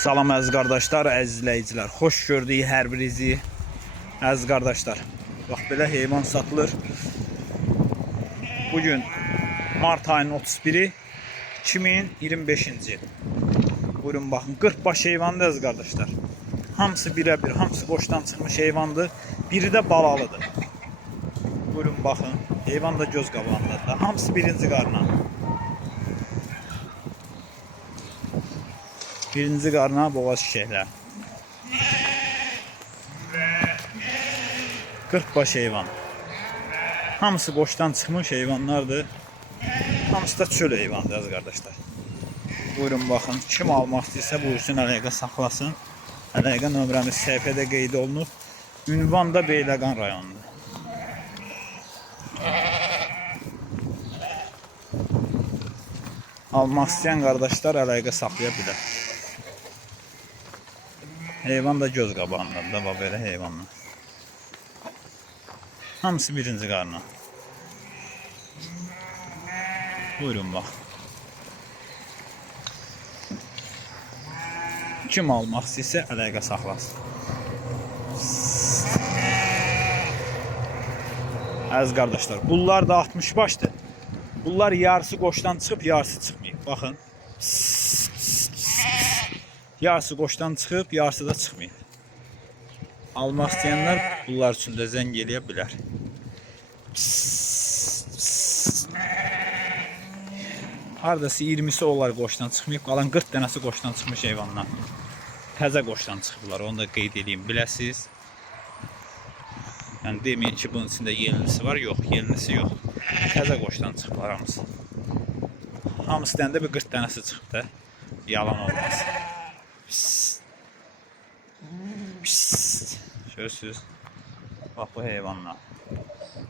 Salam əziz qardaşlar, əziz izləyicilər. Xoş gördük hər birinizi. Əziz qardaşlar, bax belə heyvan satılır. Bugün mart ayının 31-i 2025-ci il. Buyurun baxın, 40 baş heyvandır əziz qardaşlar. Hamısı birə-bir, hamısı boşdan çıxmış heyvandır. Biri də balalıdır. Buyurun baxın, heyvan da göz qabağındadır. Hamısı birinci qarına. Birinci qarına boğaz çiçəklər. 40 baş heyvan. Hamısı boşdan çıxmış heyvanlardır. Hamısı da çöl heyvandır əziz qardaşlar. Buyurun baxın, kim almaq istəyirsə buyursun, əlaqə saxlasın. Əlaqə nömrəmiz səhifədə qeyd olunub. Ünvan da Beyləqan rayonudur. Almaq istəyən qardaşlar əlaqə saxlaya bilər. Heyvan da göz qabağındadır da, belə heyvanlar. Hamısı birinci qarına. Buyurun bax. Kim almaq istəyirsə əlaqə saxlasın. Əziz qardaşlar, bunlar da 60 başdır. Bunlar yarısı qoşdan çıxıb, yarısı çıxmayıb. Baxın. Yarısı qoşdan çıxıb, yarısı da çıxmayıb. Almaq istəyənlər bunlar üçün də zəng eləyə bilər. Haradası 20'si olar qoşdan çıxmayıb, qalan 40 dənəsi qoşdan çıxmış heyvanlar. Təzə qoşdan çıxıblar, onu da qeyd edeyim, biləsiniz. Yəni deməyin ki, bunun içində yelnisi var, yox, yelnisi yox. Təzə qoşdan çıxıblar hamısı. Hamısından da bir 40 dənəsi çıxıb da, yalan olmaz. Görürsünüz, bax bu heyvanlar.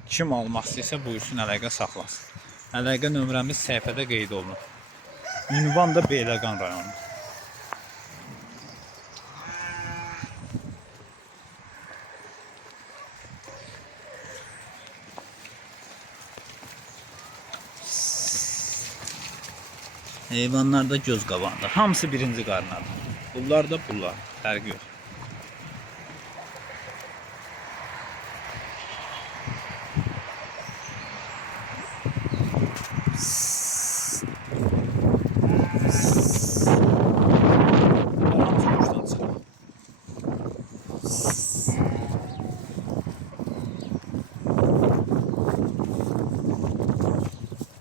Kim almaq istəyirsə buyursun, əlaqə saxlasın. Əlaqə nömrəmiz səhifədə qeyd olunur. Ünvan da Beyləqan rayonu. Heyvanlar da göz qabağında. Hamısı birinci qarnadır. Bunlar da bunlar. Fərqi yox.